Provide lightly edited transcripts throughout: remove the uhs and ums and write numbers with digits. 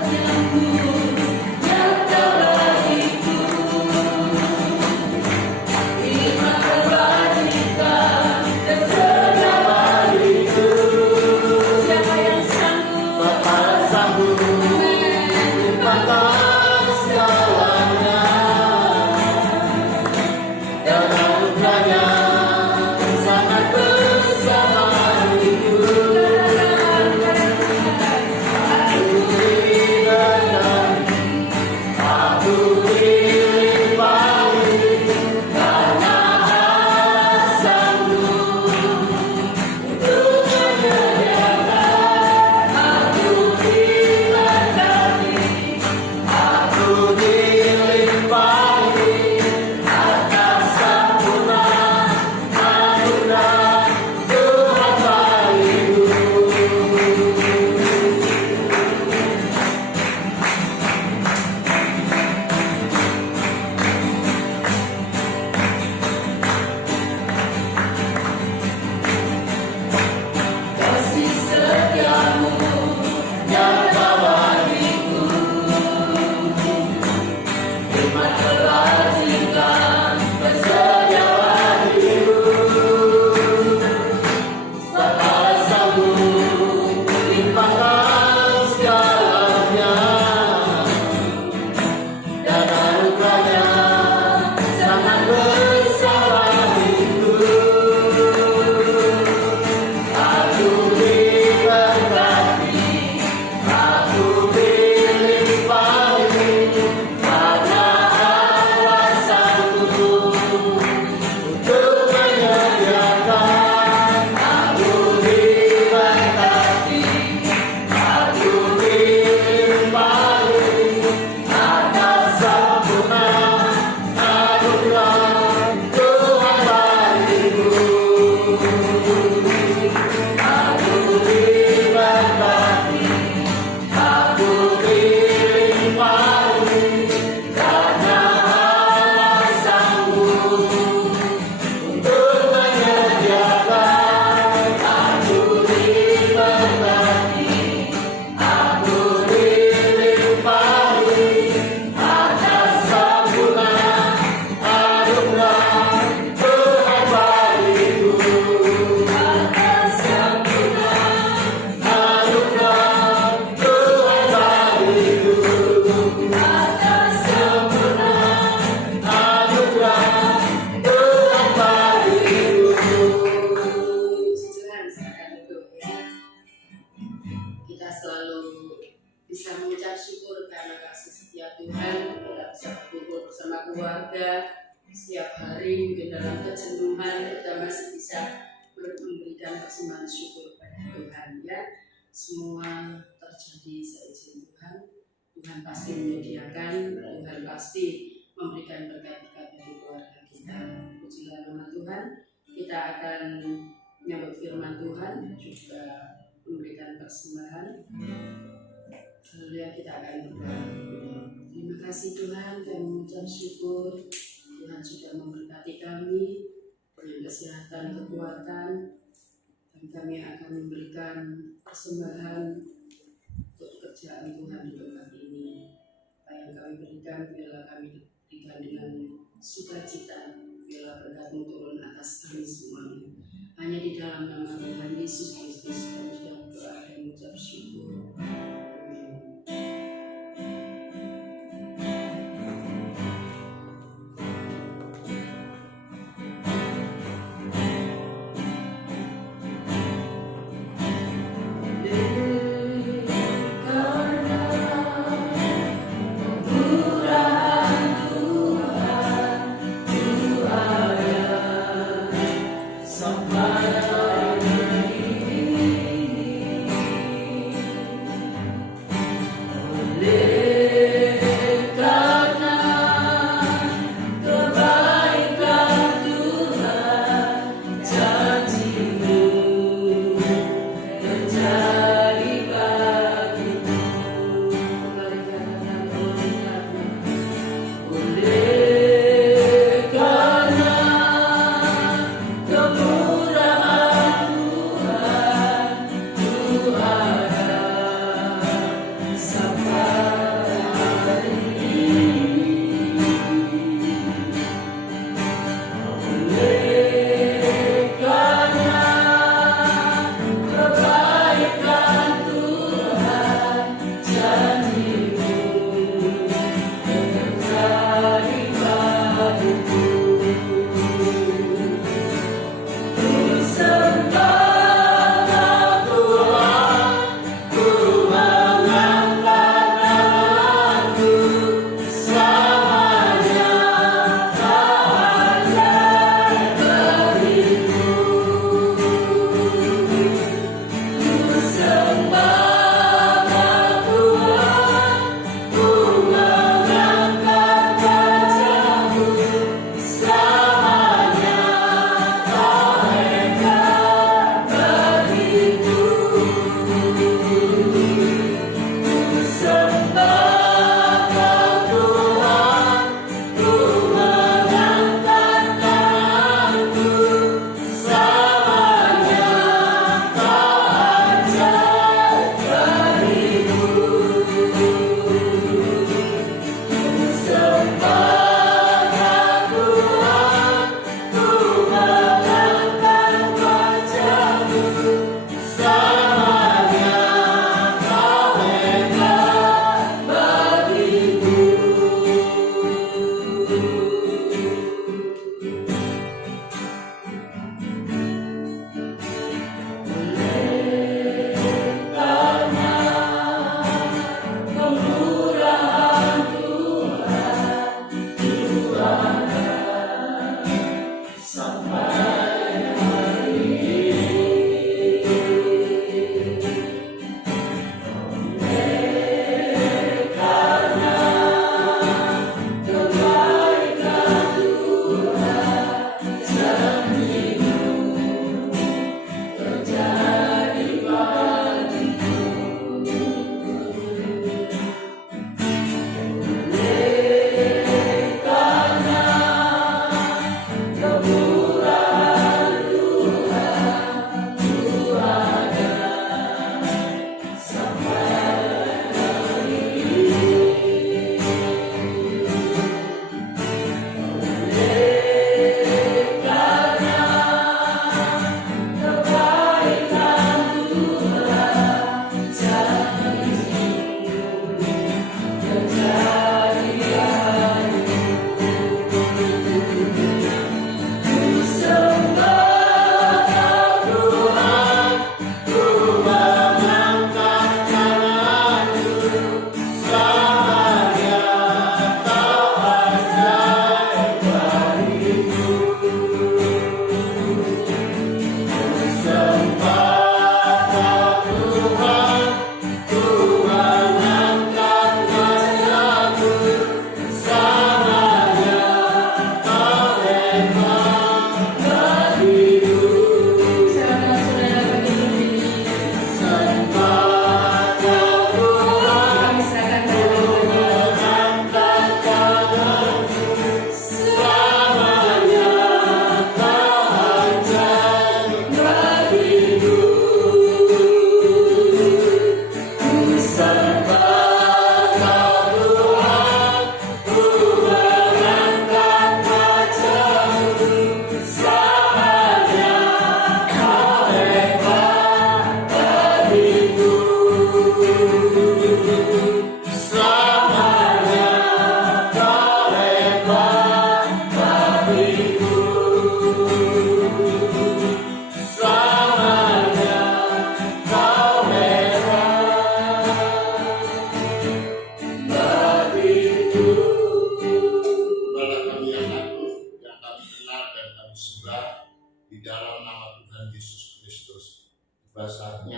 Setiap keluarga setiap hari mungkin dalam kejenuhan kita masih bisa memberikan persembahan syukur pada Tuhan ya. Semua terjadi seizin Tuhan. Tuhan pasti menyediakan, Tuhan pasti memberikan berkat-berkat bagi keluarga kita. Pujilah nama Tuhan. Kita akan menyambut firman Tuhan, juga memberikan persembahan. Lalu kita akan berdoa. Terima kasih Tuhan, kami mengucap syukur. Tuhan sudah memberkati kami dengan kesehatan, kekuatan, dan kami akan memberikan persembahan untuk pekerjaan Tuhan di tempat ini. Apa yang kami berikan, biarlah kami berikan dengan sukacita, biarlah berkat-Mu turun atas kami semuanya. Hanya di dalam nama Tuhan Yesus Kristus kami sudah berdoa dan mengucap syukur.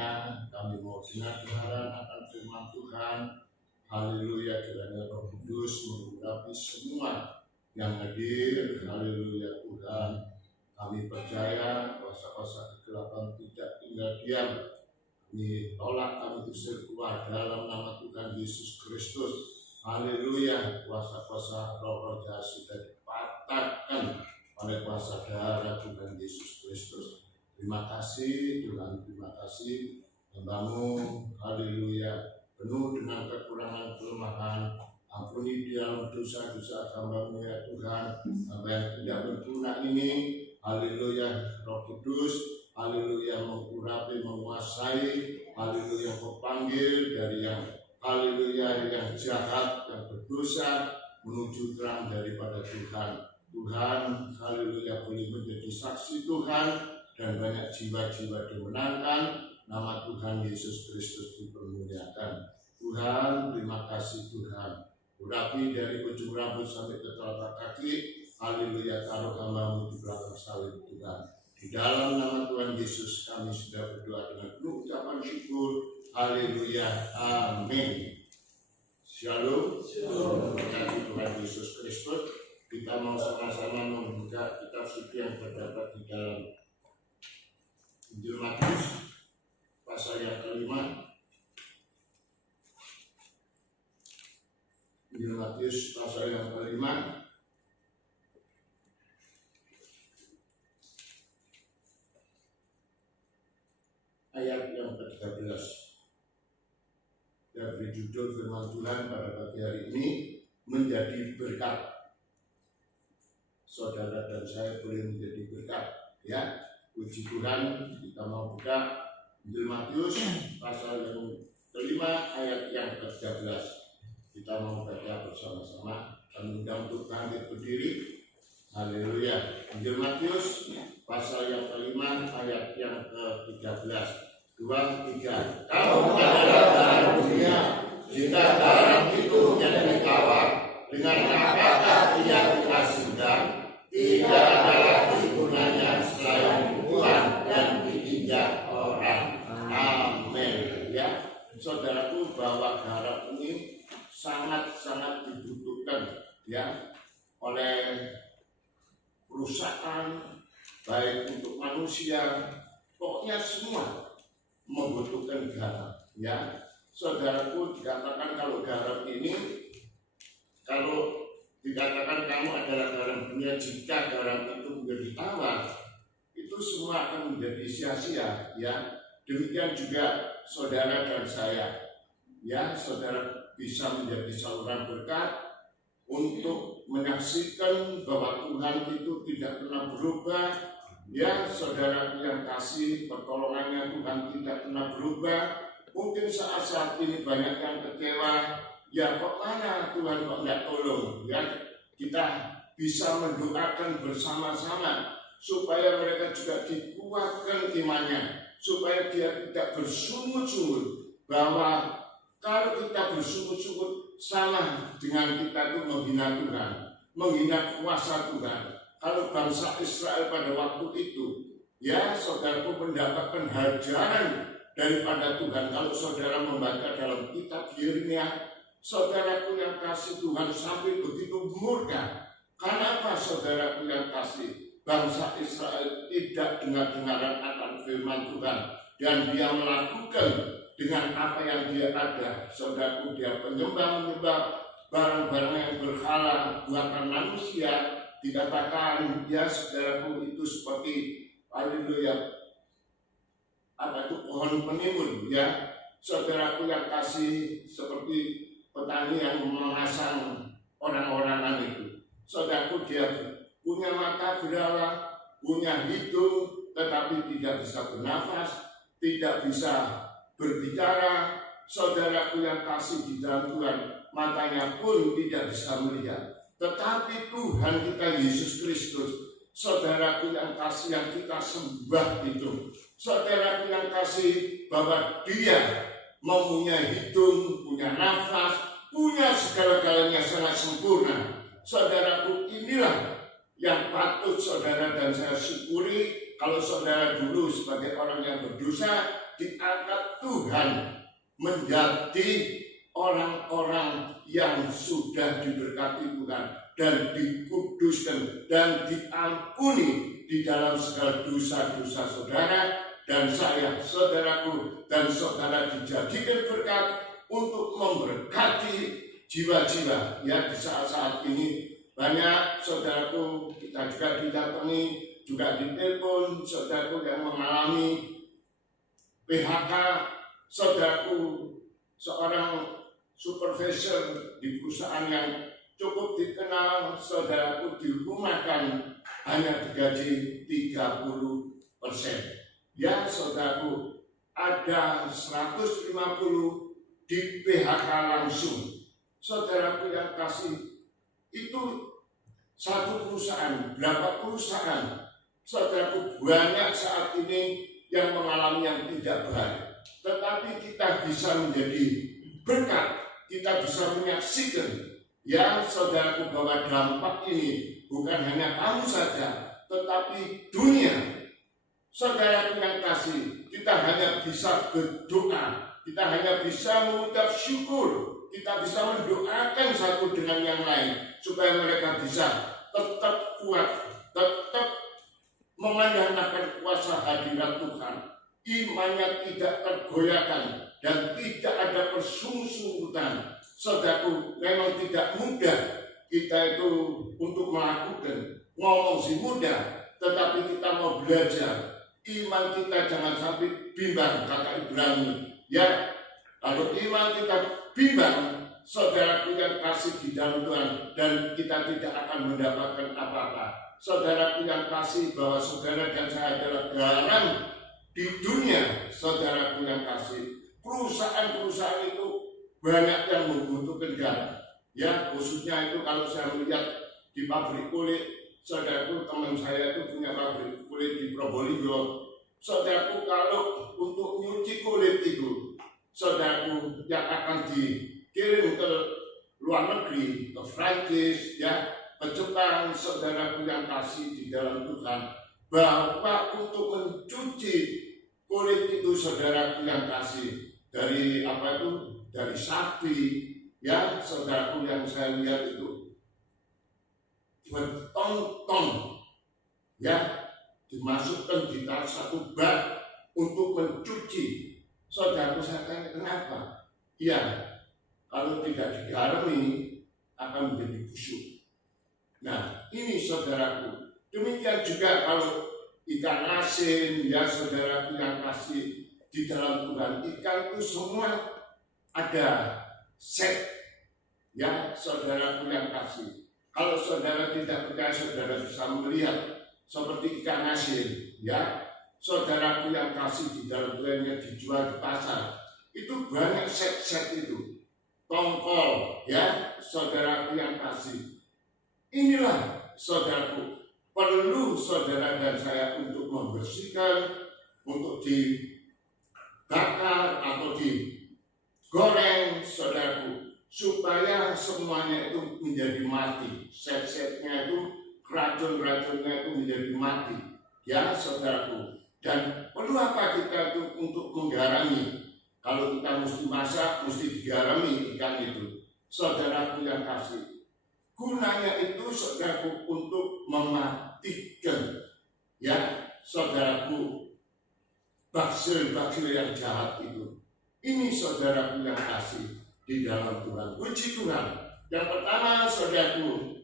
semuanya. Kami mau dengar-dengaran akan firman Tuhan. Haleluya, kiranya Roh Kudus mengurapi semua yang hadir. Haleluya Tuhan. Kami percaya kuasa-kuasa kegelapan tidak tinggal diam. Kami tolak, kami usir keluar dalam nama Tuhan Yesus Kristus. Haleluya, kuasa-kuasa roh-roh jahat sudah dipatahkan oleh kuasa darah Tuhan Yesus Kristus. Terima kasih Tuhan, terima kasih. Hambamu, haleluya, penuh dengan kekurangan kelemahan. Ampuni di dalam dosa-dosa hambamu ya Tuhan. Hamba yang tidak berguna ini, haleluya, Roh Kudus, haleluya, mengurapi, menguasai, haleluya, kau panggil dari yang haleluya yang jahat, yang berdosa menuju terang daripada Tuhan. Tuhan, haleluya, boleh menjadi saksi Tuhan dan banyak jiwa-jiwa dimenangkan. Nama Tuhan Yesus Kristus dipermuliakan. Tuhan, terima kasih Tuhan. Urapi dari ujung rambut sampai ke telapak kaki. Haleluya, taruh hambamu di belakang salib Tuhan. Di dalam nama Tuhan Yesus kami sudah berdoa dengan penuh ucapan syukur. Haleluya, amin. Shalom. Terima Tuhan Yesus Kristus. Kita mau sama-sama membuka kitab suci yang terdapat di dalam Injil Matius pasal yang kelima. Injil Matius pasal yang kelima. Ayat yang ke-13. Dan berjudul firman Tuhan pada pagi hari ini menjadi berkat. Saudara dan saya boleh menjadi berkat, ya. Puji Tuhan, kita mau buka Injil Matius pasal yang kelima ayat yang ke-13. Kita mau baca bersama-sama. Kami undang untuk bangkit berdiri. Haleluya. Injil Matius pasal yang kelima ayat yang ke-13. 2, 3. Kamu adalah garam dunia. Jika garam itu menjadi tawar, dengan apakah ia dihasilkan? Tidak ada lagi gunanya selain dibuang dan diinjak orang. Amin. Ya, saudaraku, bahwa garam ini sangat-sangat dibutuhkan, ya, oleh perusahaan, baik untuk manusia, pokoknya semua membutuhkan garam, ya. Saudaraku, dikatakan kalau garam ini, kalau dikatakan kamu adalah garam dunia, jika garam itu menjadi tawar, itu semua akan menjadi sia-sia, ya. Demikian juga saudara dan saya, ya. Saudara bisa menjadi saluran berkat untuk menyaksikan bahwa Tuhan itu tidak pernah berubah. Ya, saudara yang kasih, pertolongannya Tuhan tidak pernah berubah. Mungkin saat-saat ini banyak yang kecewa. Ya, kok mana Tuhan kok nggak tolong? Ya, kita bisa mendoakan bersama-sama supaya mereka juga dikuatkan imannya, supaya dia tidak bersungut-sungut. Bahwa kalau kita bersungut-sungut sama dengan kita itu menghina Tuhan, menghina kuasa Tuhan. Kalau bangsa Israel pada waktu itu, ya, saudaraku, mendapatkan hajaran daripada Tuhan. Kalau saudara membaca dalam kitab Yeremia, saudaraku yang kasih, Tuhan sampai begitu murka. Kenapa saudaraku yang kasih? Bangsa Israel tidak dengar-dengaran akan firman Tuhan, dan dia melakukan dengan apa yang dia ada. Saudaraku, dia penyembah-menyembah barang-barang yang berhala buatan manusia. Dikatakan, ya saudaraku, itu seperti haleluya, apa itu, pohon penimun, ya. Saudaraku yang kasih, seperti petani yang memasang orang-orangan itu. Saudaraku, dia punya mata berala, punya hidung, tetapi tidak bisa bernafas, tidak bisa berbicara. Saudaraku yang kasih di dalam Tuhan, matanya pun tidak bisa melihat. Tetapi Tuhan kita Yesus Kristus, saudaraku yang kasih, yang kita sembah itu, saudaraku yang kasih, bahwa dia mempunyai hidung, punya nafas, punya segala-galanya sangat sempurna. Saudaraku, inilah yang patut saudara dan saya syukuri. Kalau saudara dulu sebagai orang yang berdosa, diangkat Tuhan menjadi orang-orang yang sudah diberkati Tuhan dan dikuduskan dan diampuni di dalam segala dosa-dosa saudara dan saya, saudaraku dan saudara, dijadikan berkat untuk memberkati jiwa-jiwa. Ya, di saat-saat ini banyak saudaraku kita juga didatangi, juga ditelepon saudaraku yang mengalami PHK, saudaraku seorang supervisor di perusahaan yang cukup dikenal, saudaraku dirumahkan hanya digaji 30%. Ya saudaraku, ada 150 di PHK langsung. Saudaraku yang kasih, itu satu perusahaan, berapa perusahaan? Saudaraku, banyak saat ini yang mengalami yang tidak baik. Tetapi kita bisa menjadi berkat, kita bisa menyaksikan, ya saudaraku, bahwa dampak ini bukan hanya kamu saja, tetapi dunia. Saudaraku yang kasih, kita hanya bisa berdoa, kita hanya bisa mengucap syukur, kita bisa mendoakan satu dengan yang lain, supaya mereka bisa tetap kuat, tetap memandangkan kuasa hadirat Tuhan, imannya tidak tergoyahkan dan tidak ada persungsungutan. Saudaraku, memang tidak mudah kita itu untuk melakukan, ngomong sih mudah, tetapi kita mau belajar. Iman kita jangan sampai bimbang, kata Ibrani. Ya, kalau iman kita bimbang, saudaraku yang kasih di dalam Tuhan, dan kita tidak akan mendapatkan apa-apa. Saudaraku yang kasih, bahwa saudara dan saya adalah garam di dunia. Saudaraku yang kasih, perusahaan-perusahaan itu banyak yang membutuhkan garam. Ya, khususnya itu kalau saya melihat di pabrik kulit. Saudaraku, teman saya itu punya pabrik kulit di Probolinggo. Saudaraku, kalau untuk nyuci kulit itu, saudaraku, yang akan dikirim ke luar negeri, ke Prancis, ya, ke Jepang, saudaraku yang kasih di dalam Tuhan, bahwa untuk mencuci kulit itu, saudaraku yang kasih, dari apa itu, dari sapi, ya, saudaraku yang saya lihat itu, berton-ton, ya, dimasukkan di dalam satu bak untuk mencuci. Saudaraku, saya tanya kenapa? Ya, kalau tidak digarami akan menjadi busuk. Nah, ini saudaraku. Demikian juga kalau ikan asin, ya saudaraku yang kasih di dalam Tuhan, ikan itu semua ada set, ya saudaraku yang kasih. Kalau saudara tidak percaya, saudara bisa melihat seperti ikan asin, ya, saudaraku yang kasih di dalam Tuhan yang dijual di pasar, itu banyak set-set itu, tongkol, ya, saudaraku yang kasih. Inilah saudaraku, perlu saudara dan saya untuk membersihkan, untuk dibakar atau digoreng, saudaraku, supaya semuanya itu menjadi mati, set-setnya itu, racun-racunnya itu menjadi mati, ya saudaraku. Dan perlu apa kita itu untuk menggarami? Kalau kita mesti masak, mesti digarami ikan itu, saudaraku yang kasih. Gunanya itu saudaraku untuk mematikan, ya saudaraku, baksil-baksil yang jahat itu. Ini saudaraku yang kasih di dalam Tuhan. Puji Tuhan. Yang pertama, saudaraku,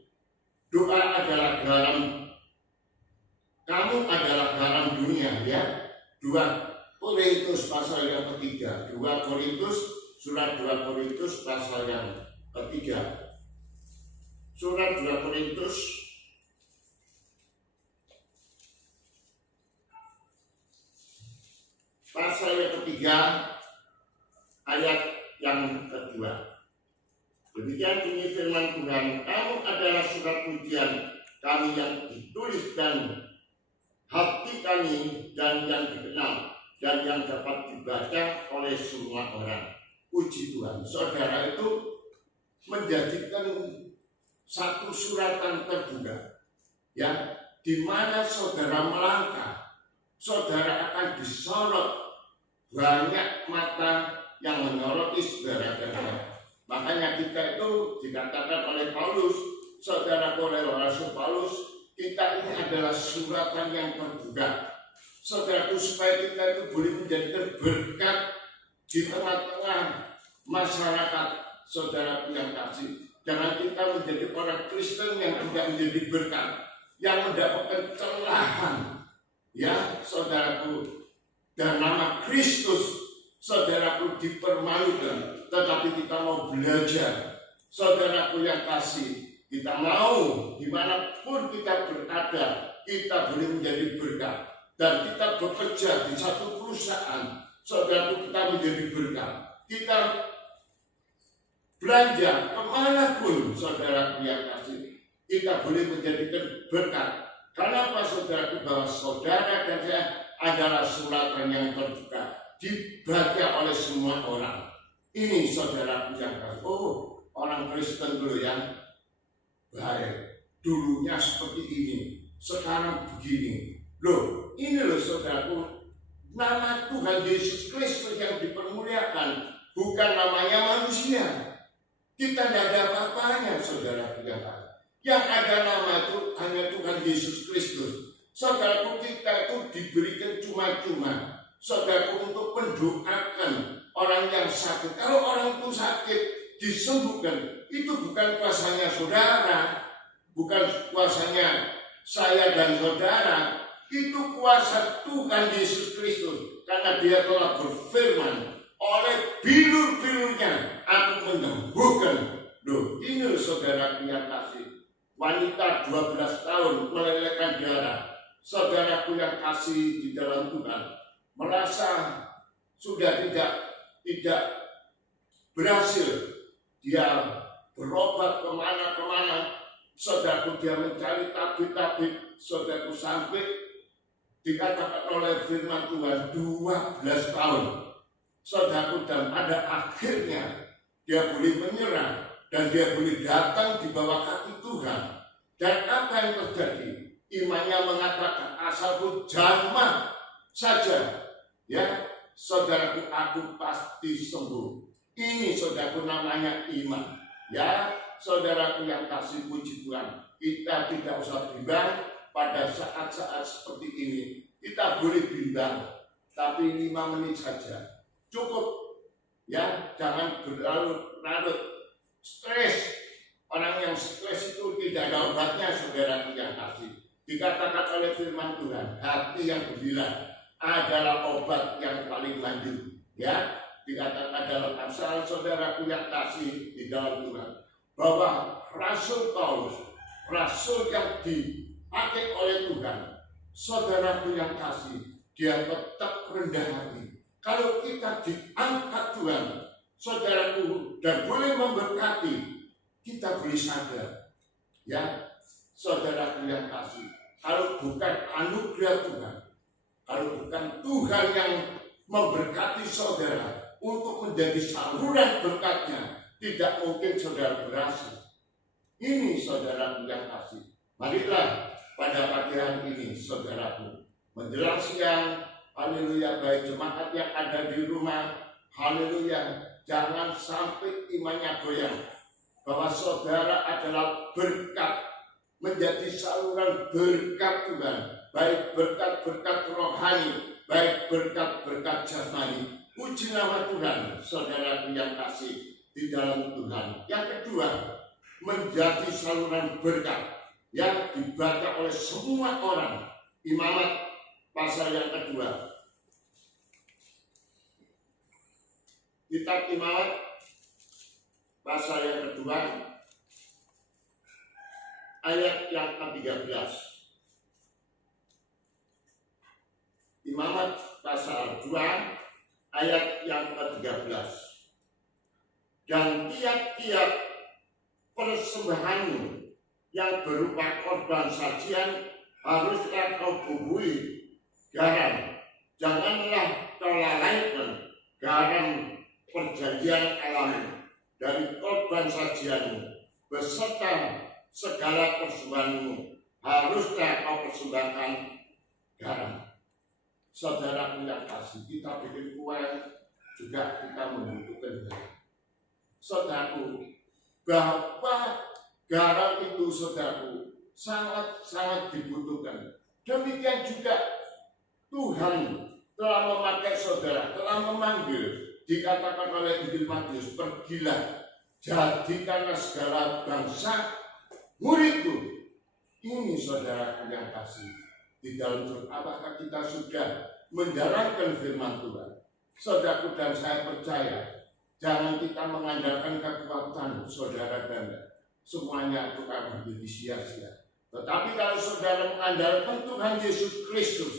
doa adalah garam. Kamu adalah garam dunia, ya. 2 Korintus pasal yang ketiga. 2 Korintus, surat 2 Korintus pasal yang ketiga. Surat 2 Korintus pasal yang ketiga, ayat yang kedua. Demikian bunyi firman Tuhan, kamu adalah surat pujian kami yang ditulis dan hati kami dan yang dikenal dan yang dapat dibaca oleh semua orang. Puji Tuhan. Saudara itu menjadikan satu suratan terbuka, ya, di mana saudara melangkah, saudara akan disorot banyak mata yang menyoroti saudara-saudara. Makanya kita itu dikatakan oleh Paulus, saudara, oleh Rasul Paulus, kita ini adalah suratan yang terbuka. Saudaraku, supaya kita itu boleh menjadi berkat di tengah-tengah masyarakat. Saudaraku yang kasih, jangan kita menjadi orang Kristen yang tidak menjadi berkat, yang mendapatkan celahan, ya saudaraku, dan nama Kristus, saudaraku, dipermalukan. Tetapi kita mau belajar, saudaraku yang kasih, kita mau dimanapun kita berada, kita boleh menjadi berkat. Dan kita bekerja di satu perusahaan, saudaraku, kita menjadi berkat. Kita belanja kemanapun, saudaraku yang kasih, kita boleh menjadikan berkat. Karena apa, saudaraku? Bahwa saudara dan saya adalah suratan yang terbuka, dibaca oleh semua orang. Ini saudaraku yang kasih. Oh, orang Kristen dulu yang baik, dulunya seperti ini, sekarang begini. Loh, ini loh saudaraku, nama Tuhan Yesus Kristus yang dipermuliakan, bukan namanya manusia. Kita tidak ada apa-apanya, saudaraku yang kasih. Yang ada nama itu hanya Tuhan Yesus Kristus. Saudaraku, kita itu diberikan cuma-cuma, saudaraku, untuk mendoakan orang yang sakit. Kalau orang itu sakit, disembuhkan, itu bukan kuasanya saudara, bukan kuasanya saya dan saudara, itu kuasa Tuhan Yesus Kristus. Karena Dia telah berfirman, oleh bilur-bilurnya aku menyembuhkan. Loh, ini saudara yang kasih, wanita 12 tahun melelehkan darah. Saudaraku yang kasih di dalam Tuhan, merasa sudah tidak berhasil, dia berobat kemana-kemana. Saudaraku, dia mencari tabib-tabib, saudaraku, sampai dikatakan oleh firman Tuhan 12 tahun. Saudaraku, dan pada akhirnya dia boleh menyerah dan dia boleh datang di bawah kaki Tuhan. Dan apa yang terjadi? Imannya mengatakan, asalku jamah saja, ya saudaraku, aku pasti sembuh. Ini saudaraku namanya iman. Ya saudaraku yang kasih, puji Tuhan, kita tidak usah bimbang pada saat-saat seperti ini. Kita boleh bimbang, tapi 5 menit saja cukup, ya. Jangan berlarut-larut stres. Orang yang stres itu tidak ada obatnya, saudaraku yang kasih. Dikatakan oleh firman Tuhan, hati yang gembira adalah obat yang paling manjur, ya. Dikatakan dalam Amsal, saudaraku yang kasih di dalam Tuhan, bahwa Rasul Paulus, rasul yang dipakai oleh Tuhan, saudaraku yang kasih, dia tetap rendah hati. Kalau kita diangkat Tuhan, saudaraku, dan boleh memberkati, kita boleh sadar, ya saudaraku yang kasih, kalau bukan anugerah Tuhan, kalau bukan Tuhan yang memberkati saudara untuk menjadi saluran berkatnya, tidak mungkin saudara berhasil. Ini saudaraku yang kasih, marilah pada pagi hari ini, saudaraku, menjelang siang, haleluya, baik jemaat yang ada di rumah, haleluya, jangan sampai imannya goyang, bahwa saudara adalah berkat, menjadi saluran berkat Tuhan, baik berkat-berkat rohani, baik berkat-berkat jasmani. Puji nama Tuhan, saudaraku yang kasih di dalam Tuhan. Yang kedua, menjadi saluran berkat yang dibaca oleh semua orang. Imamat pasal yang kedua, kitab Imamat pasal yang kedua, ayat yang ke-13. Imamat pasal 2 ayat yang ke-13. Dan tiap-tiap persembahanmu yang berupa korban sajian haruslah kau bumbui garam. Janganlah kau lalaikan garam perjanjian alami dari korban sajianmu, beserta segala persembahanmu haruslah kau persembahkan garam. saudaraku yang kasih, kita bikin kue juga kita membutuhkan garam. Saudaraku, bahwa garam itu saudaraku sangat-sangat dibutuhkan. Demikian juga Tuhan telah memakai saudara, telah memanggil, dikatakan oleh Injil Matius, pergilah, jadikanlah segala bangsa muridku. Ini saudaraku yang kasih. Di dalam surat, apakah kita sudah menjalankan firman Tuhan? Saudaraku dan saya percaya, jangan kita mengandalkan kekuatan saudara dan semuanya itu akan menjadi sia-sia. Tetapi kalau saudara mengandalkan Tuhan Yesus Kristus,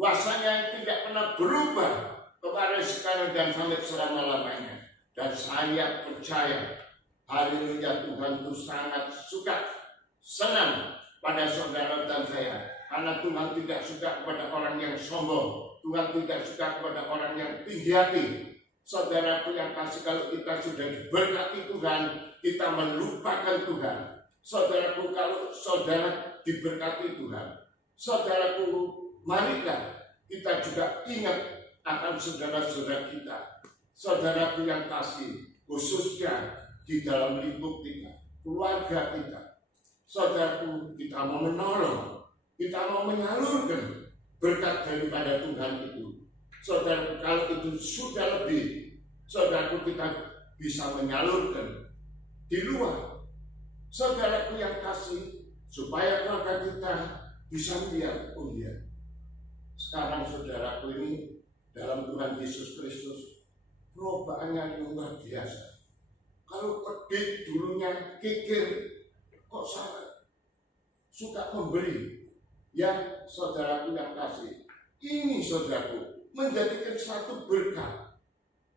kuasanya yang tidak pernah berubah kepada sekarang dan sampai selama-lamanya. Dan saya percaya, haleluya, Tuhan itu sangat suka, senang pada saudara dan saya. Karena Tuhan tidak suka kepada orang yang sombong. Tuhan tidak suka kepada orang yang tinggi hati. Saudaraku yang kasih, kalau kita sudah diberkati Tuhan, kita melupakan Tuhan. Saudaraku, kalau saudara diberkati Tuhan, saudaraku, marilah kita juga ingat akan saudara-saudara kita. Saudaraku yang kasih, khususnya di dalam lingkup kita, keluarga kita. Saudaraku, kita mau menolong, kita mau menyalurkan berkat daripada Tuhan itu. Saudaraku, kalau itu sudah lebih, saudaraku, kita bisa menyalurkan di luar. Saudaraku yang kasih, supaya keluarga kita bisa melihat, oh iya, sekarang saudaraku ini dalam Tuhan Yesus Kristus, perubahannya luar biasa. Kalau pedit dulunya kikir, kok sangat suka memberi. Ya, saudaraku yang kasih, ini saudaraku menjadikan satu berkat,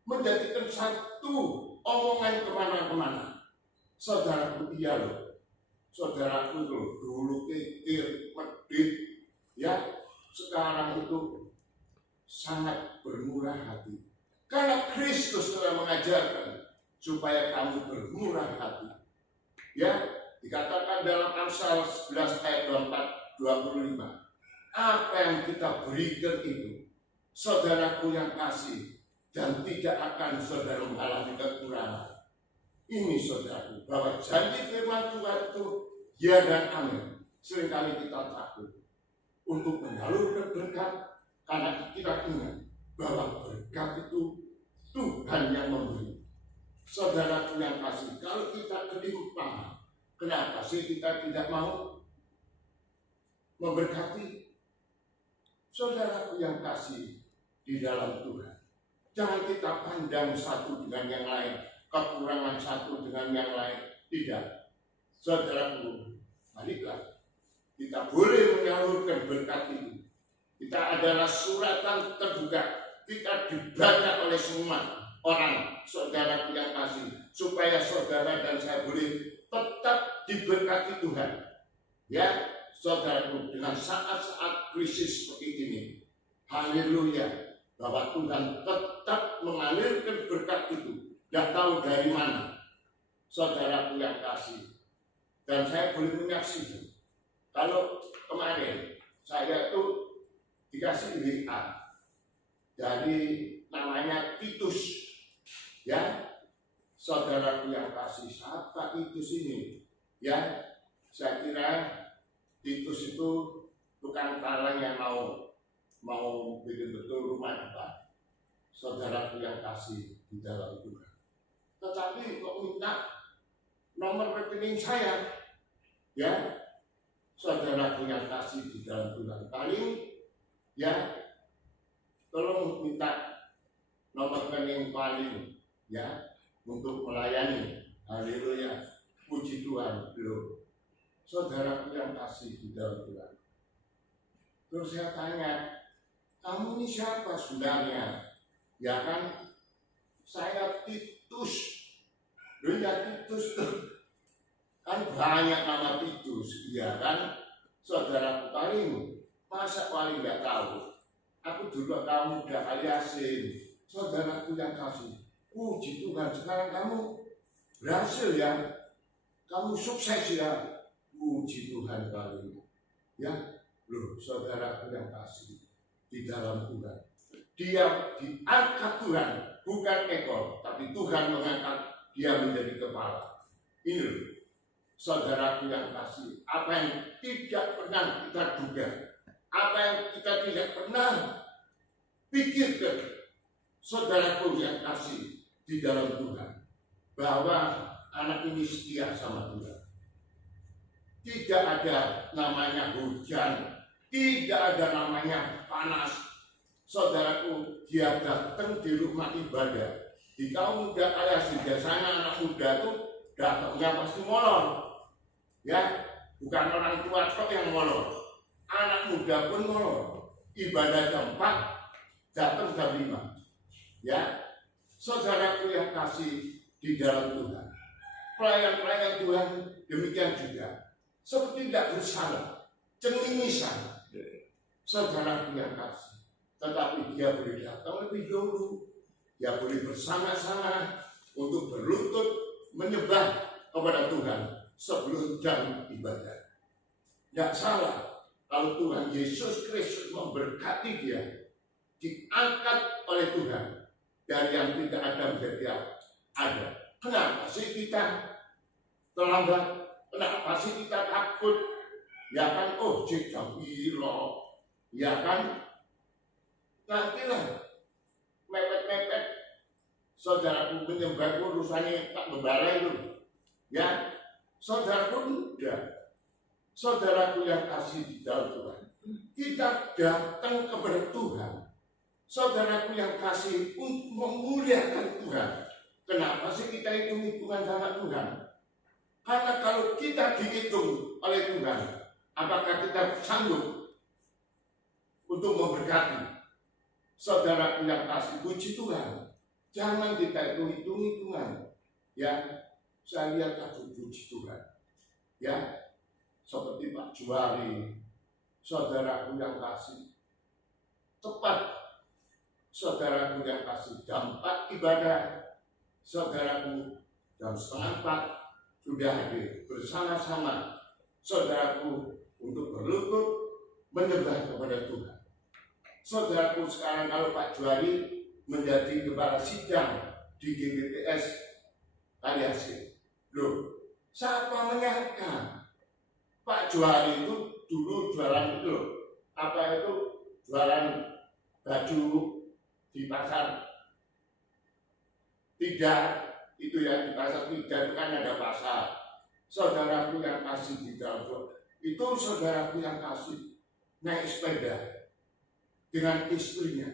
menjadikan satu omongan kemana-kemana. Saudaraku, iya loh, saudaraku loh, dulu kikir, medit, ya, sekarang itu sangat bermurah hati. Karena Kristus telah mengajarkan supaya kamu bermurah hati. Ya, dikatakan dalam Amsal 11 ayat 25, apa yang kita berikan itu, saudaraku yang kasih, dan tidak akan saudara mengalami kekurangan. Ini saudaraku, bahwa janji firman Tuhan itu ya dan amin. Seringkali kita takut untuk menyalurkan berkat, karena kita ingat bahwa berkat itu Tuhan yang memberi. Saudaraku yang kasih, kalau kita kelimpahan, kenapa sih kita tidak mau memberkati? Saudaraku yang kasih di dalam Tuhan, jangan kita pandang satu dengan yang lain, kekurangan satu dengan yang lain. Tidak. Saudaraku, marilah kita boleh menyalurkan berkat itu. Kita adalah suratan terbuka, kita dibaca oleh semua orang, saudaraku yang kasih, supaya saudara dan saya boleh tetap diberkati Tuhan. Ya, saudaraku, dengan saat-saat krisis seperti ini, haleluya, bahwa Tuhan tetap mengalirkan berkat itu, tidak tahu dari mana, saudaraku yang kasih. Dan saya boleh menyaksikan, kalau kemarin saya itu dikasih WA dari namanya Titus, ya, saudaraku yang kasih, siapa Titus ini? Ya, saya kira Titus itu tukang talang yang mau bikin betul rumah depan. Saudaraku yang kasih di dalam Tuhan. Tetapi kok minta nomor rekening saya? Ya, saudaraku yang kasih di dalam Tuhan. Paling ya, tolong minta nomor rekening paling ya untuk melayani. Haleluya, puji Tuhan. Belum. Saudaraku yang kasih di dalam Tuhan. Terus saya tanya, kamu ini siapa sebenarnya? Ya kan, saya Titus. Loh ya, Titus tuh kan banyak nama Titus, iya kan? Saudaraku paling, masa paling nggak tahu? Aku dulu kamu udah kali asing. Saudaraku yang kasih, puji Tuhan, sekarang kamu berhasil ya, kamu sukses ya, puji Tuhan kali. Ya, loh saudaraku yang kasih, di dalam Tuhan. Dia diangkat Tuhan, bukan ekor, tapi Tuhan mengangkat dia menjadi kepala. Ini loh, saudaraku yang kasih, apa yang tidak pernah kita duga, apa yang kita tidak pernah pikirkan, saudaraku yang kasih di dalam Tuhan, bahwa anak ini setia sama Tuhan. Tidak ada namanya hujan, tidak ada namanya panas. Saudaraku, dia datang di rumah ibadah. Di kaum muda alias biasanya anak muda itu datangnya pasti molor. Ya, bukan orang tua kok yang molor. Anak muda pun molor. Ibadah jam 4, datang jam 5. Ya, saudaraku yang kasih di dalam Tuhan. Pelayan-pelayan Tuhan demikian juga. Seperti tidak bersalah, cengingisan, saudaraku yang kasih. Tetapi dia boleh datang lebih dulu, dia boleh bersama-sama untuk berlutut menyembah kepada Tuhan sebelum jam ibadah. Tidak salah kalau Tuhan Yesus Kristus memberkati dia, diangkat oleh Tuhan dari yang tidak ada menjadi ada. Kenapa sih kita terlambat? Kenapa sih kita takut? Ya kan, oh jam piro, ya kan? Nantilah mepet-mepet saudaraku menyembah urusannya tak membara itu. Ya, saudaraku enggak. Saudaraku yang kasih di dalam Tuhan, kita datang kepada Tuhan. Saudaraku yang kasih untuk memuliakan Tuhan. Kenapa sih kita hitung-hitungan sama Tuhan? Karena kalau kita dihitung oleh Tuhan, apakah kita sanggup untuk memberkati? Saudara yang kasih, puji Tuhan. Jangan kita hitung-hitungan. Ya, saya lihat aku puji Tuhan. Ya, seperti Pak Juari, saudaraku yang kasih. Tepat, saudaraku yang kasih, jam 4 ibadah. Saudaraku jam setengah 4 sudah hadir bersama-sama saudaraku untuk berlutut menyembah kepada Tuhan. Saudaraku sekarang kalau Pak Juari menjadi kepala sidang di GBTS Kaliasin, loh, siapa menyangka Pak Juari itu dulu jualan itu, apa itu jualan baju di pasar tidak. Itu ya, di pasar 3 itu kan ada pasar. Saudaraku yang kasih di dalam itu, saudaraku yang kasih naik sepeda dengan istrinya.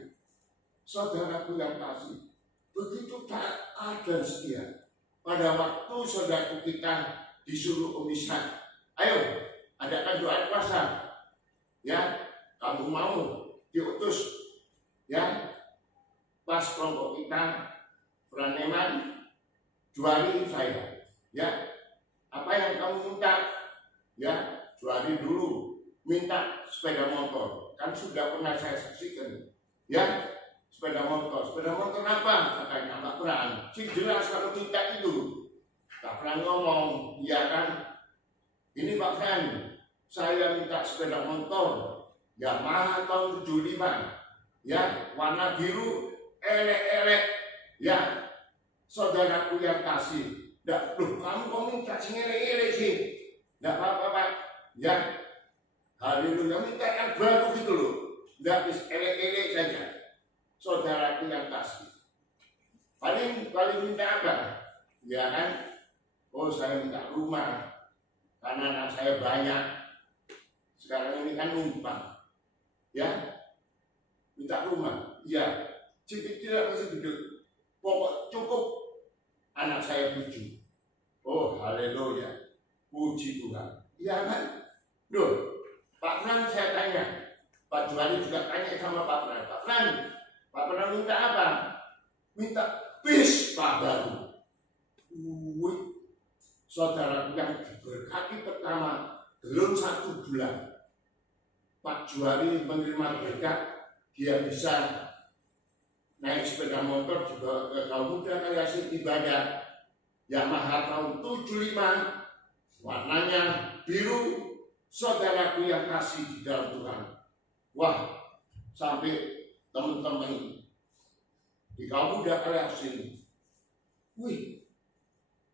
Saudaraku yang kasih begitu taat dan setia. Pada waktu saudaraku kita disuruh komisan, ayo adakan doa puasa. Ya, kamu mau diutus. Ya, pas kelompok kita Praneman Juari saya, ya, apa yang kamu minta? Ya, Juari dulu minta sepeda motor, kan sudah pernah saya saksikan, ya, sepeda motor apa? Katanya Pak Pran, sih jelas kalau minta itu, Pak Pran ngomong, ya kan, ini Pak Pran, saya minta sepeda motor, Yamaha tahun 75, ya, warna biru, elek-elek, ya. Saudaraku yang kasih, loh kamu kok minta singele-ele sih? Tidak apa-apa Pak, ya, haleluya, minta yang baru gitu loh, tidak bisa ele-ele saja. Saudaraku yang kasih, paling minta apa? Ya kan, oh saya minta rumah, karena anak saya banyak, sekarang ini kan numpang, ya, minta rumah, ya, tidak masih gede, pokok cukup anak saya 7. Oh haleluya, puji Tuhan. Iya kan? Loh, Pak Pran saya tanya, Pak Juari juga tanya sama Pak Pran. Pak Pran minta apa? Minta Vespa baru. Saudara yang diberkati pertama belum 1 bulan, Pak Juari menerima berkat, dia bisa naik sepeda motor juga ke kaum muda Kaliasin ibadah Yamaha tahun 75, warnanya biru. Saudaraku yang kasih di dalam Tuhan, wah, sampai teman-teman di kaum muda reaksi, wih,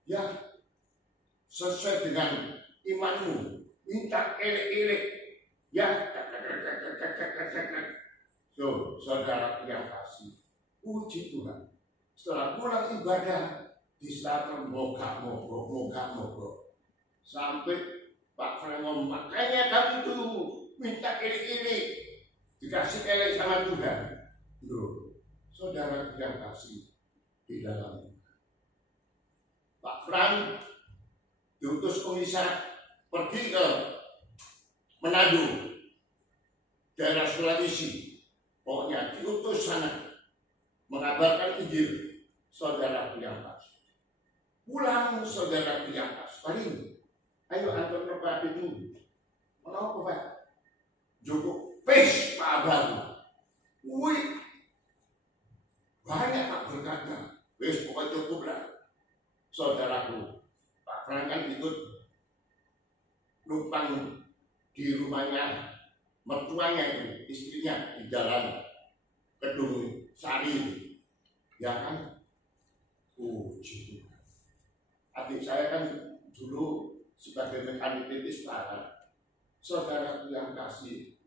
ya sesuai dengan imanmu, minta elek-elek, ya. So, saudara yang kasih, puji Tuhan. Setelah pulang ibadah, di selatan mogok, sampai Pak Frank ngomong, makanya kamu tuh minta elek-elek, dikasih elek sama Tuhan. Loh, saudara yang kasih di dalam Pak Frank diutus komisa pergi ke Manado, daerah Sulawesi. Pokoknya diutus sana mengabarkan Injil. Saudara yang kasih, pulang saudara yang kasih, paling ayo antar Pak itu menapa Pak Joko pes Pak Baru, wih banyak Pak berkatnya, wis pokoknya cukup lah. Saudaraku, Pak Frank kan ikut numpang di rumahnya mertuanya itu, istrinya di jalan Kedung Sari, ya kan? Puji Tuhan. Adik saya kan dulu sebagai mekanik titis Barat. Saudara yang kasih,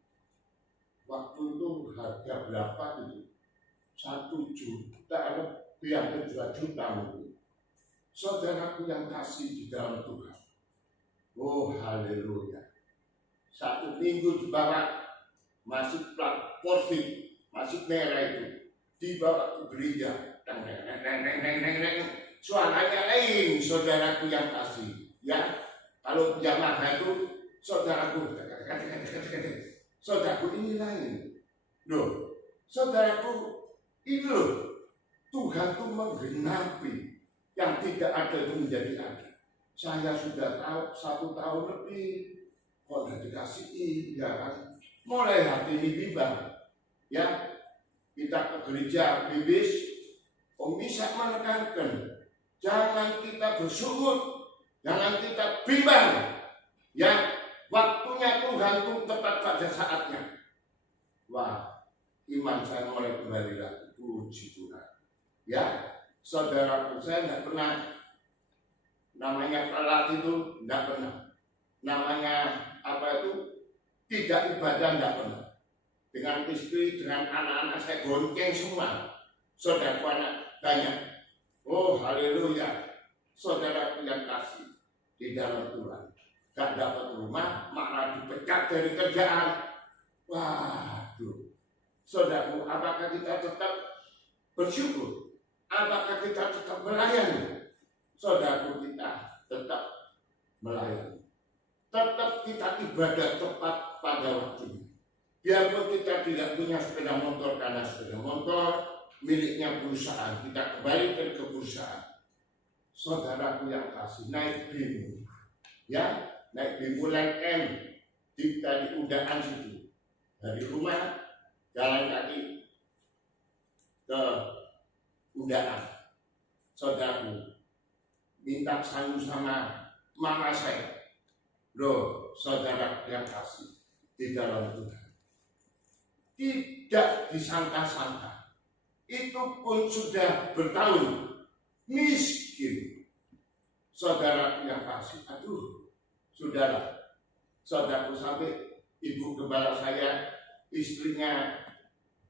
waktu itu harga berapa itu? 1 juta lebih, hampir 2 juta mungkin. Saudaraku yang kasih di dalam Tuhan. Oh haleluya. 1 minggu dibawa, masih plat porfit, masih merah itu, dibawa ke gereja. Suaranya lain, saudaraku yang kasih. Ya, kalau jamaah itu saudaraku, saudaraku ini lain. Loh, saudaraku ini loh, Tuhan itu menggenapi yang tidak ada itu menjadi ada. Saya sudah tahu 1 tahun lebih, kok udah dikasih ya kan? Mulai hati ini bimbang, ya kita ke gereja bibis, komisa menekankan, jangan kita bersungut, jangan kita bimbang, ya waktunya Tuhan itu tepat pada saatnya. Wah, iman saya mulai kembali lagi, puji Tuhan. Ya, saudaraku, saya tidak pernah namanya pelat itu, tidak pernah. Namanya apa itu, tidak ibadah, tidak pernah. Dengan istri, dengan anak-anak saya gonceng semua. Saudaraku anak banyak. Oh haleluya. Saudaraku yang kasih di dalam Tuhan. Gak dapat rumah, malah dipecat dari kerjaan. Waduh. Saudaraku, apakah kita tetap bersyukur? Apakah kita tetap melayani? Saudaraku, kita tetap melayani. Tetap kita ibadah tepat pada waktunya. Biarpun kita tidak punya sepeda motor, karena sepeda motor miliknya perusahaan, kita kembalikan ke perusahaan. Saudaraku yang kasih, naik BIM, ya, naik BIM mulai M di tadi Undaan situ, dari rumah jalan kaki ke Undaan. Saudaraku, minta sanggup sama mama saya. Loh, saudara yang kasih di dalam Tuhan, tidak disangka-sangka, itu pun sudah bertahun miskin. Saudara yang kasih, aduh, saudaraku sampai ibu gembala saya, istrinya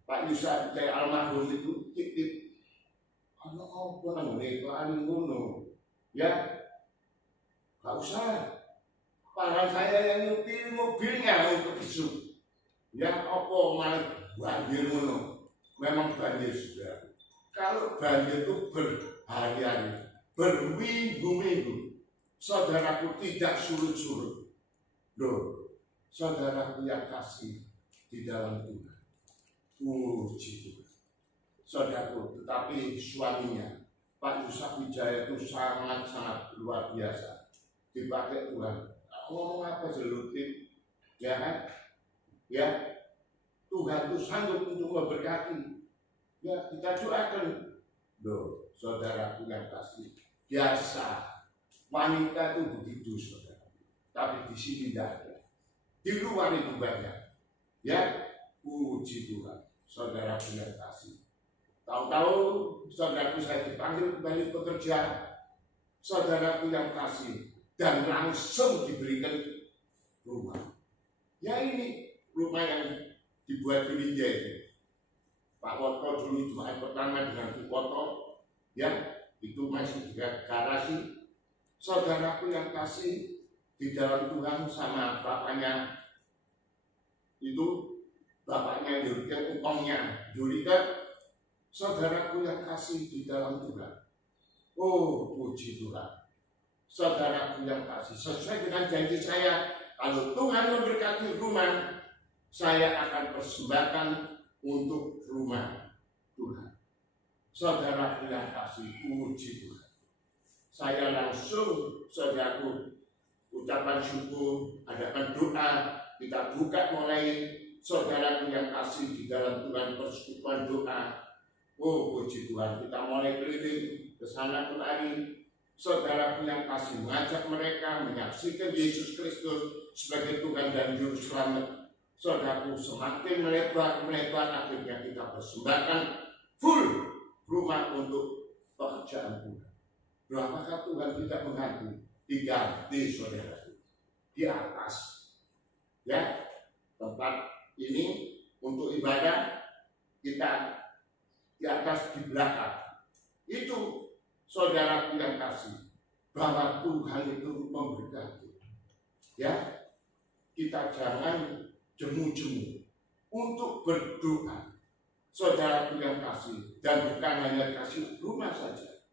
Pak Yusa Jaya almarhum itu titip, anak apa namanya itu ngono, ya, gak usah. Padahal saya yang nyupir mobilnya untuk besok. Ya apa malah banjir ngono. Memang banjir sudah. Kalau banjir itu berhari-hari, berminggu-minggu, saudaraku tidak surut-surut. Loh, saudaraku yang kasih di dalam Tuhan, puji Tuhan. Saudaraku, tetapi suaminya Pak Yusuf Wijaya itu sangat-sangat luar biasa. Dipakai Tuhan. Ngomong apa jelutin, ya kan? Ya, Tuhan itu sanggup untuk memberkati. Ya, kita doakan. Loh, saudaraku yang kasih, biasa wanita itu begitu, saudara. Tapi di sini tidak ada. Di luar itu banyak. Ya, Puji Tuhan, saudara yang kasih. Tahu-tahu saudaraku saya dipanggil kembali bekerja, saudaraku yang kasih, dan langsung diberikan rumah. Ya ini rumah yang dibuat di India itu. Pak Woto dulu Jumat pertama dengan Bu Woto, ya itu masih di garasi. Saudaraku yang kasih di dalam Tuhan sama bapaknya itu, bapaknya Yurika, ukongnya Yurika, saudaraku yang kasih di dalam Tuhan. Oh, puji Tuhan. Saudaraku yang kasih, sesuai dengan janji saya, kalau Tuhan memberkati rumah, saya akan persembahkan untuk rumah Tuhan. Saudaraku yang kasih, puji Tuhan. Saya langsung, saudaraku, ucapan syukur, adakan doa, kita buka mulai saudaraku yang kasih di dalam Tuhan persekutuan doa. Oh puji Tuhan, kita mulai keliling ke sana kemari. Saudaraku yang kasih mengajak mereka menyaksikan Yesus Kristus sebagai Tuhan dan Juru Selamat. Saudaraku semakin melebar akhirnya kita persembahkan full rumah untuk pekerjaan Tuhan. Apakah Tuhan tidak mengganti? Diganti saudaraku di atas, ya tempat ini untuk ibadah kita di atas, di belakang. Itu saudaraku yang kasih, bahwa Tuhan itu memberkati. Ya, kita jangan jemu-jemu untuk berdoa, saudaraku yang kasih, dan bukan hanya kasih rumah saja,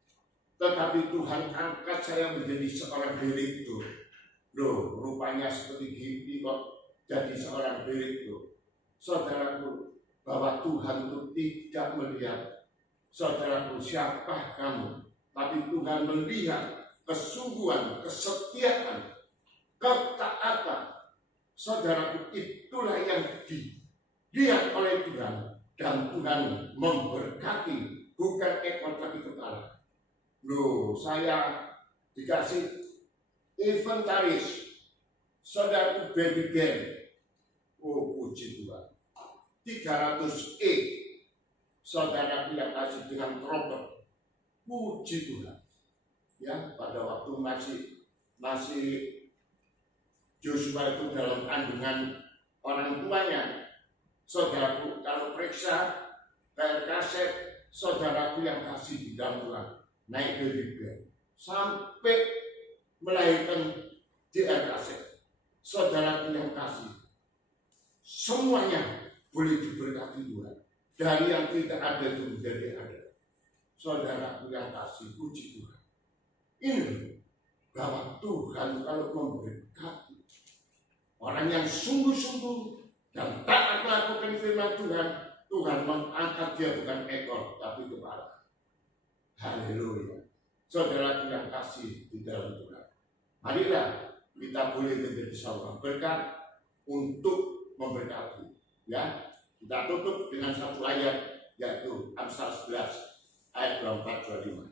tetapi Tuhan angkat saya menjadi seorang direktur. Loh, rupanya seperti gini kok jadi seorang direktur. Saudaraku, bahwa Tuhan itu tidak melihat, saudaraku, siapa kamu, tapi Tuhan melihat kesungguhan, kesetiaan, ketaatan. Saudaraku, itulah yang dilihat oleh Tuhan, dan Tuhan memberkati, bukan ekor tapi kepala. Loh, saya dikasih inventaris, saudaraku, baby band. Oh puji Tuhan, 300 saudaraku yang kasih dengan trompet. Puji Tuhan. Ya, pada waktu masih Joshua itu dalam kandungan orang tuanya, saudaraku, kalau periksa kayak kaset, saudaraku yang kasih di dalam Tuhan naik dari sampai melahirkan DR kaset, saudaraku yang kasih, semuanya boleh diberkati Tuhan. Dari yang tidak ada itu menjadi ada. Saudaraku yang kasih, puji Tuhan. Ini bahwa Tuhan kalau memberkati orang yang sungguh-sungguh dan taat melakukan firman Tuhan, Tuhan mengangkat dia bukan ekor tapi kepala. Haleluya. Saudaraku yang kasih di dalam Tuhan, marilah kita boleh menjadi seorang berkat untuk memberkati. Ya, kita tutup dengan satu ayat, yaitu Amsal 11 ayat 24-25.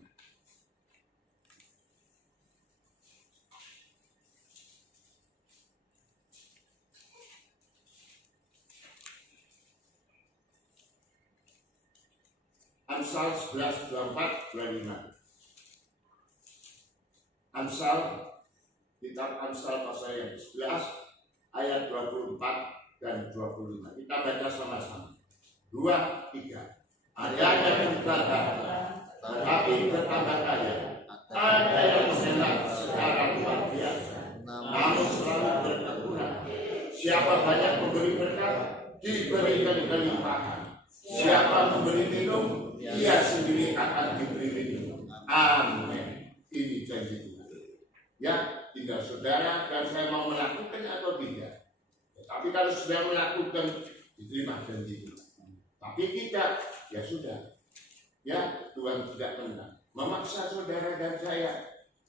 Amsal 11, 24, 25. Amsal, kitab Amsal pasal yang 11 ayat 24 dan 25. Kita baca sama-sama. 2, 3. Ada yang berkata, tetapi bertambah kaya. Ada yang senang secara luar biasa, namun selalu berkekurangan. Siapa banyak memberi berkat, diberikan kelimpahan. Siapa memberi minum, ia sendiri akan diberi minum. Amin. Ini janji Tuhan. Ya, tinggal saudara dan saya mau melakukan atau tidak. Tapi kalau sudah melakukan, diterima janji Tuhan. Tapi kita, ya sudah. Ya, Tuhan tidak pernah memaksa saudara dan saya.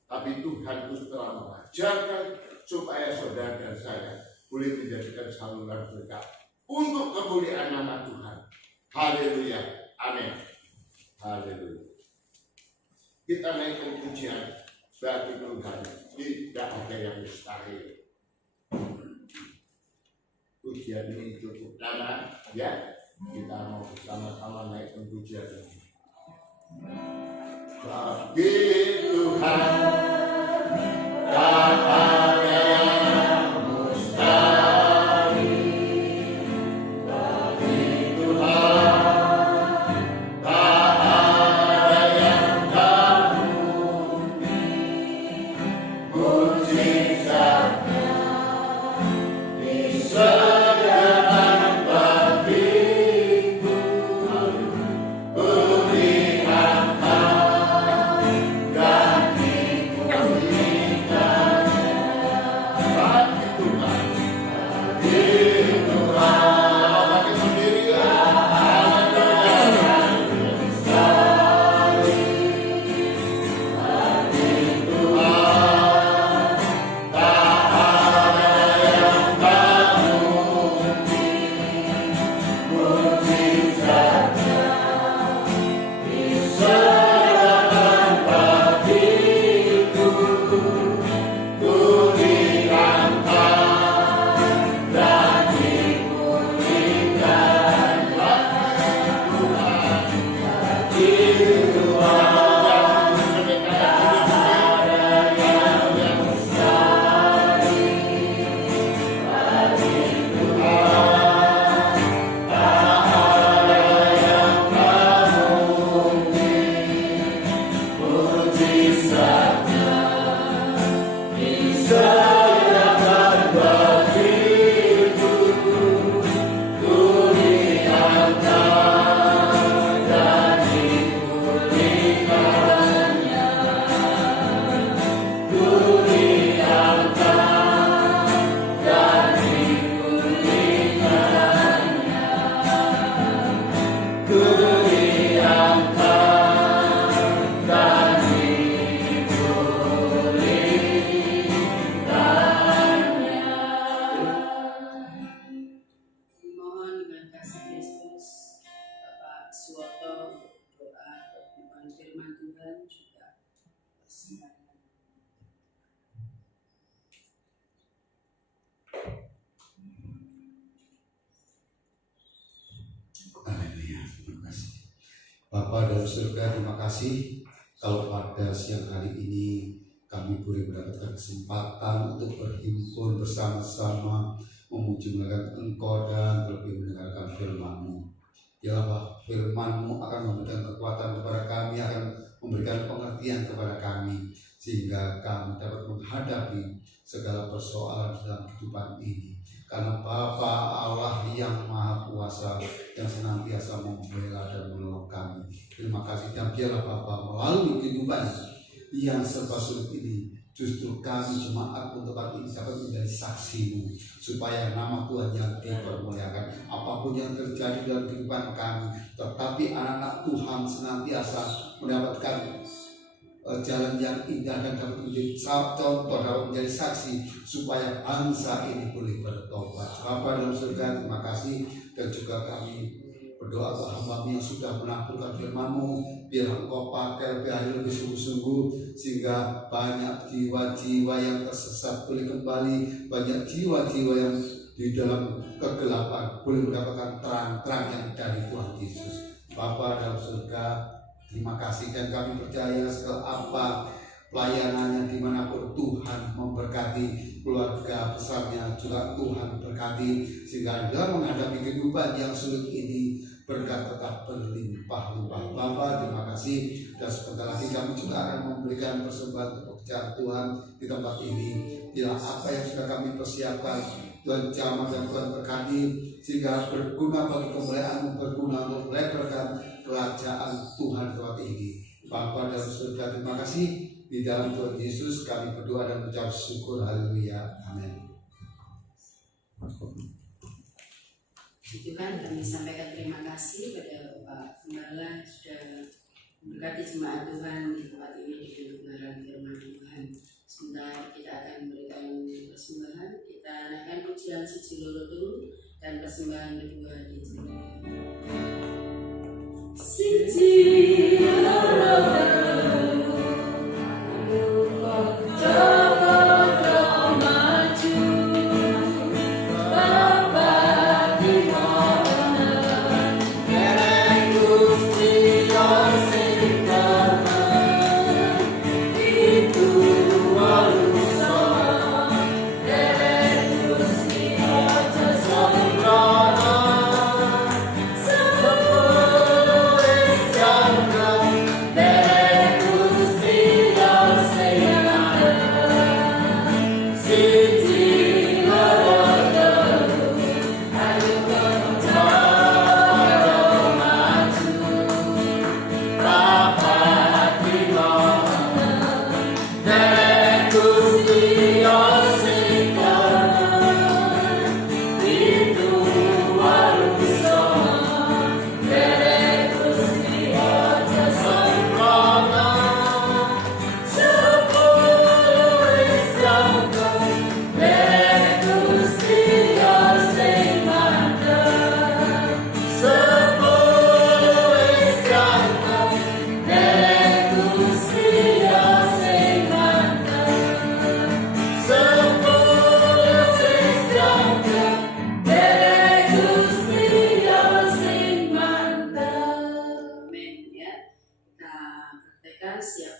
Tapi Tuhan itu telah mengajarkan supaya saudara dan saya boleh menjadikan saluran berkat untuk kemuliaan nama Tuhan. Haleluya. Amin. Haleluya. Kita naikkan pujian bagi Tuhan. Tidak ada yang mustahil. Puji pujian ini cukup lama, ya. Kita mau bersama-sama naikkan pujian ini. Bagi Tuhan tak ada yang mustahil. Bagi Tuhan tak ada yang tak mungkin. Mujizatnya disediakan bagiku. Bapa dalam surga, terima kasih kalau pada siang hari ini kami boleh mendapatkan kesempatan untuk berhimpun bersama-sama memuji memuliakan Engkau dan terlebih mendengarkan firman-Mu. Ya Allah, firman-Mu akan memberikan kekuatan kepada kami, akan memberikan pengertian kepada kami, sehingga kami dapat menghadapi segala persoalan dalam kehidupan ini. Karena Bapa Allah yang Maha Kuasa yang senantiasa membela dan menolong kami. Terima kasih dan biarlah Bapa melalui kehidupan yang serba sulit ini, justru kami jemaat untuk hari ini dapat menjadi saksi-Mu, supaya nama Tuhan yang dipermuliakan. Apapun yang terjadi dalam kehidupan kami, tetapi anak-anak Tuhan senantiasa mendapatkan jalan yang indah dan dapat menjadi contoh, dapat menjadi saksi supaya bangsa ini boleh bertobat. Bapa dalam surga, terima kasih, dan juga kami berdoa untuk hamba-Mu yang sudah menampilkan firman-Mu, biar Engkau pakai lebih hari lebih sungguh-sungguh, sehingga banyak jiwa-jiwa yang tersesat boleh kembali, banyak jiwa-jiwa yang di dalam kegelapan boleh mendapatkan terang-terang yang dari Tuhan Yesus. Bapa dalam surga, terima kasih, dan kami percaya segala apa pelayanannya dimanapun Tuhan memberkati, keluarga besarnya juga Tuhan berkati, sehingga dalam menghadapi kehidupan yang sulit ini berkat tetap berlimpah-limpah. Bapa, terima kasih, dan sebentar lagi kami juga akan memberikan persembahan pekerjaan Tuhan di tempat ini. Bila apa yang sudah kami persiapkan Tuhan jamah dan Tuhan berkati, sehingga berguna bagi kemuliaan-Mu, berguna untuk melebarkan kerajaan Tuhan tempat ini. Bapa dalam surga, terima kasih. Di dalam Tuhan Yesus kami berdoa dan mengucap syukur. Haleluya. Amin. Tuhan, kami sampaikan terima kasih pada Bapak Gembala yang sudah memberkati jemaat Tuhan di tempat ini dengan kebenaran firman Tuhan. Sebentar kita akan memberikan persembahan. Kita naikkan pujian siji loro telu dan persembahan kedua di sini. Siji loro telu, Bapa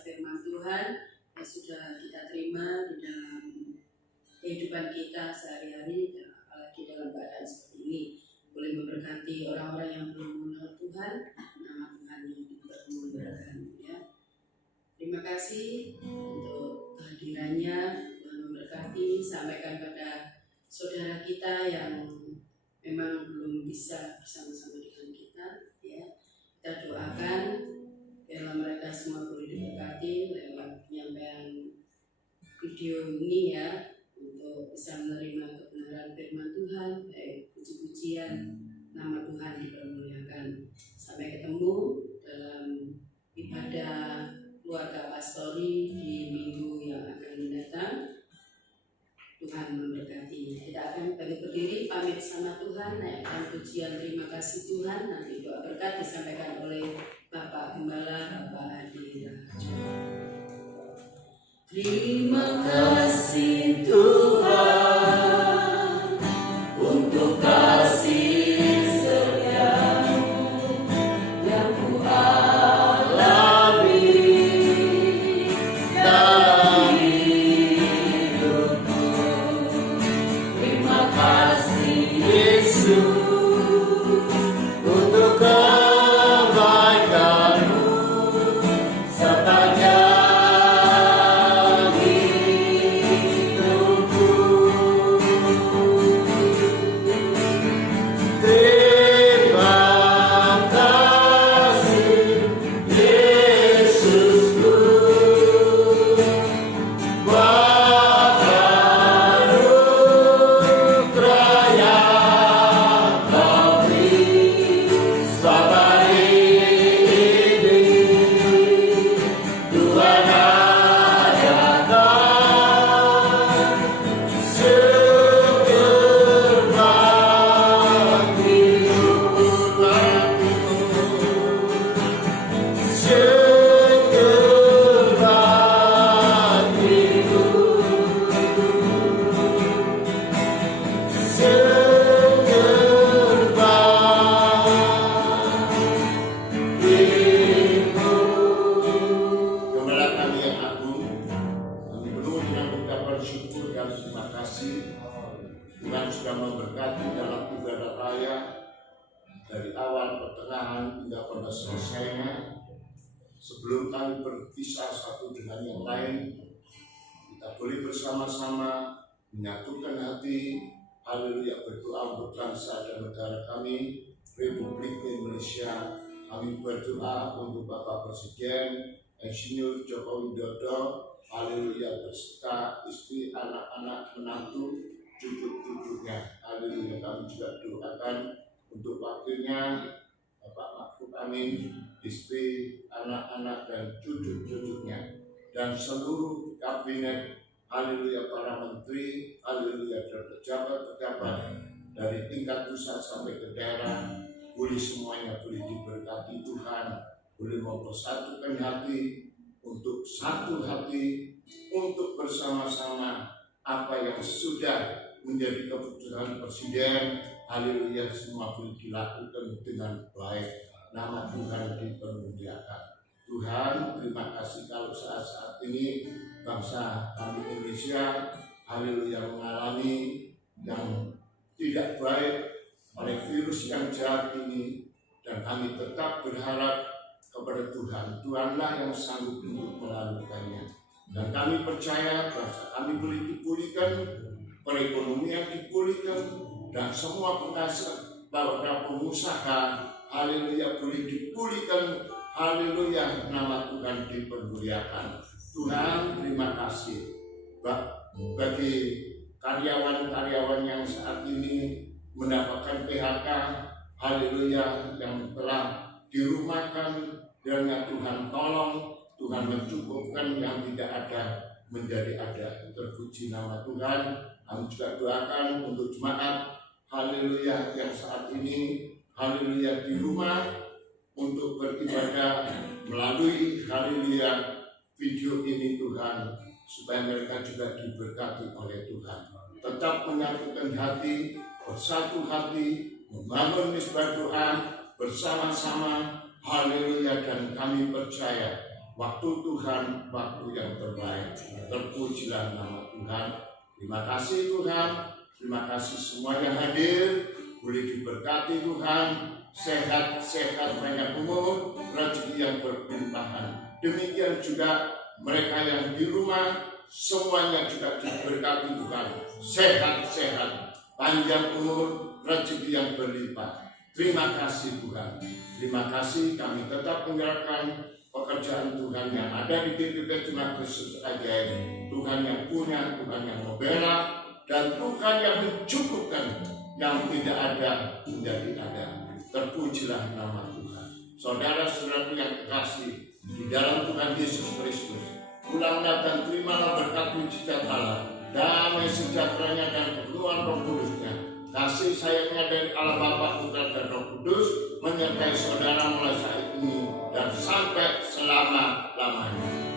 kisah firman Tuhan yang sudah kita terima di dalam kehidupan kita sehari-hari, apalagi dalam keadaan seperti ini. Boleh memberkati orang-orang yang belum mengenal Tuhan, nama Tuhan yang dipermuliakan ya. Terima kasih untuk kehadirannya, Tuhan memberkati. Sampaikan pada saudara kita yang memang belum bisa bersama-sama dengan kita ya. Kita doakan biarlah mereka semua boleh diberkati lewat penyampaian video ini ya, untuk bisa menerima kebenaran firman Tuhan, baik puji-pujian nama Tuhan dipermuliakan. Sampai ketemu dalam ibadah keluarga pastori di minggu yang akan mendatang. Tuhan memberkati. Kita akan berdiri pamit sama Tuhan, naikkan pujian terima kasih Tuhan. Nanti doa berkat disampaikan oleh Bapak Gembala, Bapak Adi Raharjo. Terima kasih Tuhan untuk kasih setia-Mu yang Ku alami dalam hidupku. Terima kasih Yesus untuk kebaikan-Mu sepanjang sebelum kami berpisah satu dengan yang lain, kita boleh bersama-sama menyatukan hati, haleluya, berdoa untuk bangsa dan negara kami, Republik Indonesia. Kami berdoa untuk Bapak Presiden Insinyur Joko Widodo, haleluya, beserta istri, anak-anak, menantu, cucu-cucunya, haleluya. Kami juga doakan untuk wakilnya Bapak Mahfud Amin, istri, anak-anak dan cucu-cucunya, dan seluruh kabinet, haleluya, para menteri, haleluya, dan pejabat-pejabat dari tingkat pusat sampai ke daerah, boleh semuanya boleh diberkati Tuhan, boleh mempersatukan hati, untuk satu hati, untuk bersama-sama apa yang sudah menjadi keputusan Presiden, haleluya, semua boleh dilakukan dengan baik. Nama Tuhan dipermuliakan. Tuhan, terima kasih kalau saat-saat ini bangsa kami Indonesia, haleluya, mengalami yang tidak baik oleh virus yang jahat ini, dan kami tetap berharap kepada Tuhan. Tuhanlah yang sanggup untuk melalukannya, dan kami percaya bangsa kami boleh dipulihkan, perekonomian dipulihkan, dan semua para pengusaha, haleluya, boleh dipulihkan, haleluya, nama Tuhan dipermuliakan. Tuhan, terima kasih bagi karyawan-karyawan yang saat ini mendapatkan PHK, haleluya, yang telah dirumahkan, dan Tuhan tolong, Tuhan mencukupkan yang tidak ada menjadi ada. Terpuji nama Tuhan. Kami juga doakan untuk jemaat, haleluya, yang saat ini, haleluya, di rumah untuk beribadah melalui, haleluya, video ini Tuhan, supaya mereka juga diberkati oleh Tuhan. Tetap menyatukan hati, bersatu hati, membangun misbah doa bersama-sama, haleluya, dan kami percaya waktu Tuhan, waktu yang terbaik. Terpujilah nama Tuhan. Terima kasih Tuhan. Terima kasih semua yang hadir. Boleh diberkati Tuhan. Sehat-sehat, banyak umur, rezeki yang berlimpahan. Demikian juga mereka yang di rumah, semuanya juga diberkati Tuhan. Sehat-sehat, panjang umur, rezeki yang berlimpah. Terima kasih Tuhan. Terima kasih, kami tetap menyerahkan pekerjaan Tuhan yang ada di TPP Jemaat Kristus Ajaib. Tuhan yang punya, Tuhan yang membela, dan Tuhan yang mencukupkan yang tidak ada menjadi ada. Terpujilah nama Tuhan. Saudara-saudaraku yang kekasih di dalam Tuhan Yesus Kristus, pulanglah dan terimalah berkat mujizat Allah, damai sejahteranya dan penuhan Roh Kudusnya, kasih sayangnya dari Allah Bapa, Putra dan Roh Kudus menyertai saudara mulai saat ini dan sampai selama-lamanya.